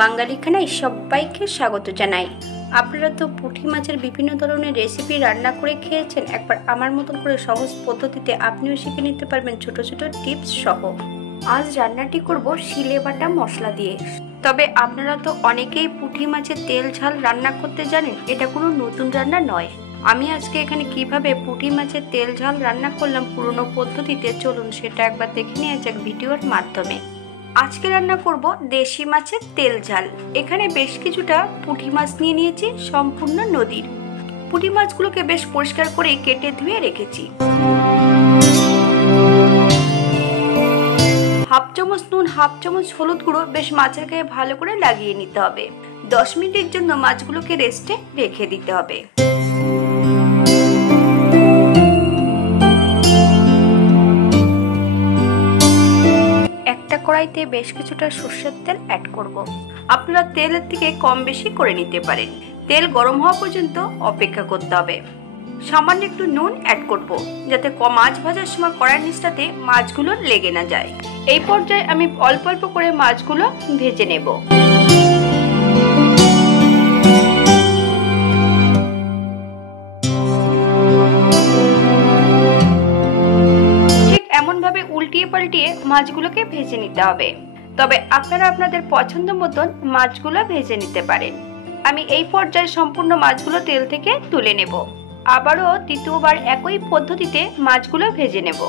বাঙালি খানায় সবাইকে স্বাগত জানাই। আপনারা তো পুঁটি মাছের বিভিন্ন ধরনের রেসিপি রান্না করে খেয়েছেন। একবার আমার মতন করে সহজ পদ্ধতিতে আপনিও শিখে নিতে পারবেন ছোট ছোট টিপস সহ। আজ রান্নাটি করব শিলে বাটা মশলা দিয়ে। তবে আপনারা তো অনেকেই পুঁটি মাছের তেল ঝাল রান্না করতে জানেন, এটা কোনো নতুন রান্না নয়। আমি আজকে এখানে কিভাবে পুঁটি মাছের তেল ঝাল রান্না করলাম পুরনো পদ্ধতিতে, চলুন সেটা একবার দেখে নেওয়া যাক ভিডিওর মাধ্যমে। আজকে রান্না করব দেশি মাছের তেল ঝাল। এখানে বেশ কিছুটা পুঁটি মাছ নিয়ে নিয়েছি, সম্পূর্ণ নদীর। পুঁটি মাছগুলোকে বেশ পরিষ্কার করে কেটে ধুয়ে রেখেছি। হাফ চামচ নুন, হাফ চামচ হলুদ গুঁড়ো বেশ মাছের গায়ে ভালো করে লাগিয়ে নিতে হবে। 10 মিনিটের জন্য মাছগুলোকে রেস্টে রেখে দিতে হবে। একটা কড়াইতে বেশ কিছুটা সরষের তেল অ্যাড করব। আপনারা তেলের থেকে কম বেশি করে নিতে পারেন। তেল গরম হওয়া পর্যন্ত অপেক্ষা করতে হবে। সামান্য একটু নুন অ্যাড করব, যাতে মাছ ভাজার সময় কড়াইয়ের নিচটাতে মাছগুলো লেগে না যায়। এই পর্যায়ে আমি অল্প অল্প করে মাছগুলো ভেজে নেব। এমনভাবে উল্টিয়ে পাল্টিয়ে মাছগুলোকে ভেজে নিতে হবে। তবে আপনারা আপনাদের পছন্দ মতন মাছগুলো ভেজে নিতে পারেন। আমি এই পর্যায়ে সম্পূর্ণ মাছগুলো তেল থেকে তুলে নেব। আবারও দ্বিতীয়বার একই পদ্ধতিতে মাছগুলো ভেজে নেব।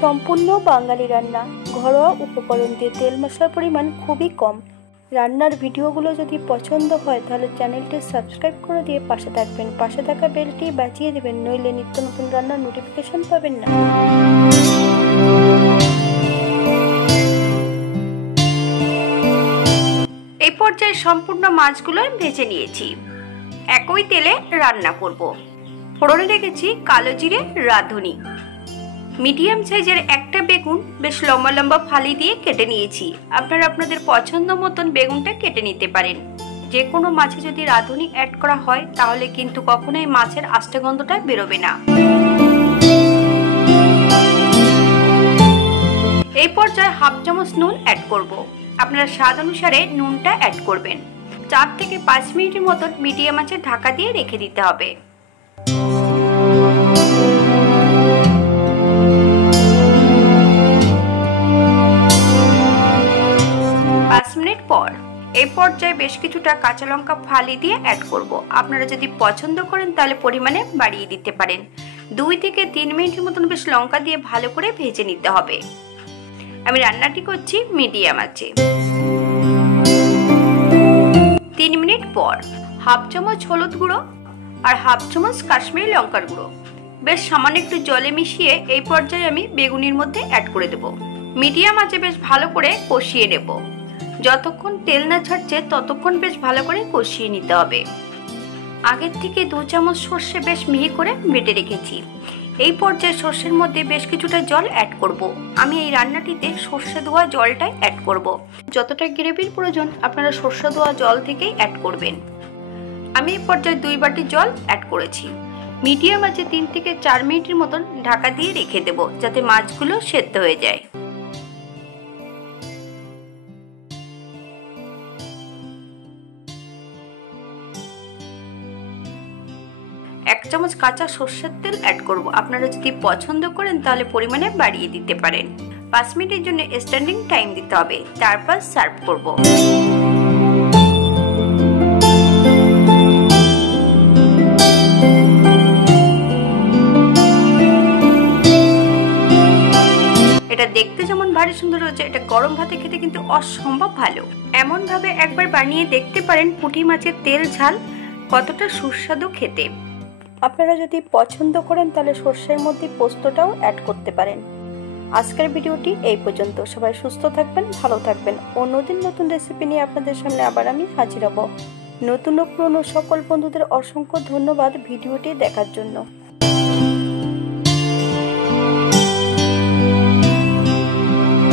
সম্পূর্ণ বাঙালি রান্না, ঘরোয়া উপকরণ দিয়ে, তেল মশলার পরিমাণ খুবই কম। রান্নার ভিডিওগুলো যদি পছন্দ হয় তাহলে চ্যানেলটি সাবস্ক্রাইব করে দিয়ে পাশে থাকবেন। পাশে থাকা বেলটি বাজিয়ে দেবেন, নইলে নিত্য নতুন রান্নার নোটিফিকেশন পাবেন না। এই পর্যায়ে সম্পূর্ণ মাছগুলো ভেজে নিয়েছি। একই তেলে রান্না করব। ফোড়নে রেখেছি কালো জিরে, রাঁধুনি। মিডিয়াম সাইজের একটা বেগুন বেশ লম্বা লম্বা ফালি দিয়ে কেটে নিয়েছি। আপনারা আপনাদের পছন্দ মতন বেগুনটা কেটে নিতে পারেন। যে কোনো মাছে যদি রাঁধুনি অ্যাড করা হয় তাহলে কিন্তু কখনোই মাছের আষ্টে গন্ধটা বেরোবে না। এই পর্যায়ে হাফ চামচ নুন অ্যাড করব। আপনারা স্বাদ অনুসারে নুনটা অ্যাড করবেন। 4 থেকে 5 মিনিটের মতন মিডিয়াম আঁচে ঢাকা দিয়ে রেখে দিতে হবে। 5 মিনিট পর এই পর্যায়ে বেশ কিছুটা কাঁচা লঙ্কা ফালি দিয়ে অ্যাড করব। আপনারা যদি পছন্দ করেন তাহলে পরিমাণে বাড়িয়ে দিতে পারেন। 2 থেকে 3 মিনিটের মতন বেশ লঙ্কা দিয়ে ভালো করে ভেজে নিতে হবে। আমি রান্নাটি করছি মিডিয়াম আঁচে। 3 মিনিট পর হাফ চামচ হলুদ গুঁড়ো আর হাফ চামচ কাশ্মীরি লঙ্কার গুঁড়ো বেশ সামান্য একটু জলে মিশিয়ে এই পর্যায়ে আমি বেগুনির মধ্যে অ্যাড করে দেব। মিডিয়াম আঁচে বেশ ভালো করে কষিয়ে নেব। যতক্ষণ তেল না ছাড়ছে ততক্ষণ বেশ ভালো করে কষিয়ে নিতে হবে। আগের থেকে 2 চামচ সর্ষে বেশ মিহি করে বেটে রেখেছি। এই পর্যায়ে সর্ষের মধ্যে বেশ কিছুটা জল অ্যাড করব। আমি এই রান্নাটিতে সর্ষে ধোয়া জলটাই অ্যাড করব। যতটা গ্রেভির প্রয়োজন আপনারা সর্ষে ধোয়া জল থেকেই অ্যাড করবেন। আমি এই পর্যায়ে 2 বাটি জল অ্যাড করেছি। মিডিয়াম আঁচে 3 থেকে 4 মিনিটের মতন ঢাকা দিয়ে রেখে দেব, যাতে মাছগুলো সেদ্ধ হয়ে যায়। 1 চামচ কাঁচা সর্ষের তেল অ্যাড করব। আপনারা যদি পছন্দ করেন তাহলে পরিমাণে বাড়িয়ে দিতে পারেন। 5 মিনিটের জন্য স্ট্যান্ডিং টাইম দিতে হবে, তারপর সার্ভ করব। এটা দেখতে যেমন ভারী সুন্দর হয়েছে, এটা গরম ভাতে খেতে কিন্তু অসম্ভব ভালো। এমন ভাবে একবার বানিয়ে দেখতে পারেন পুঁটি মাছের তেল ঝাল কতটা সুস্বাদু খেতে। আপনারা যদি পছন্দ করেন তাহলে সর্ষের মধ্যে পোস্তটাও অ্যাড করতে পারেন। আজকের ভিডিওটি এই পর্যন্ত। সবাই সুস্থ থাকবেন, ভালো থাকবেন। অন্যদিন নতুন রেসিপি নিয়ে আপনাদের সামনে আবার আমি হাজির হব। নতুন ও পুরনো সকল বন্ধুদের অসংখ্য ধন্যবাদ ভিডিওটি দেখার জন্য।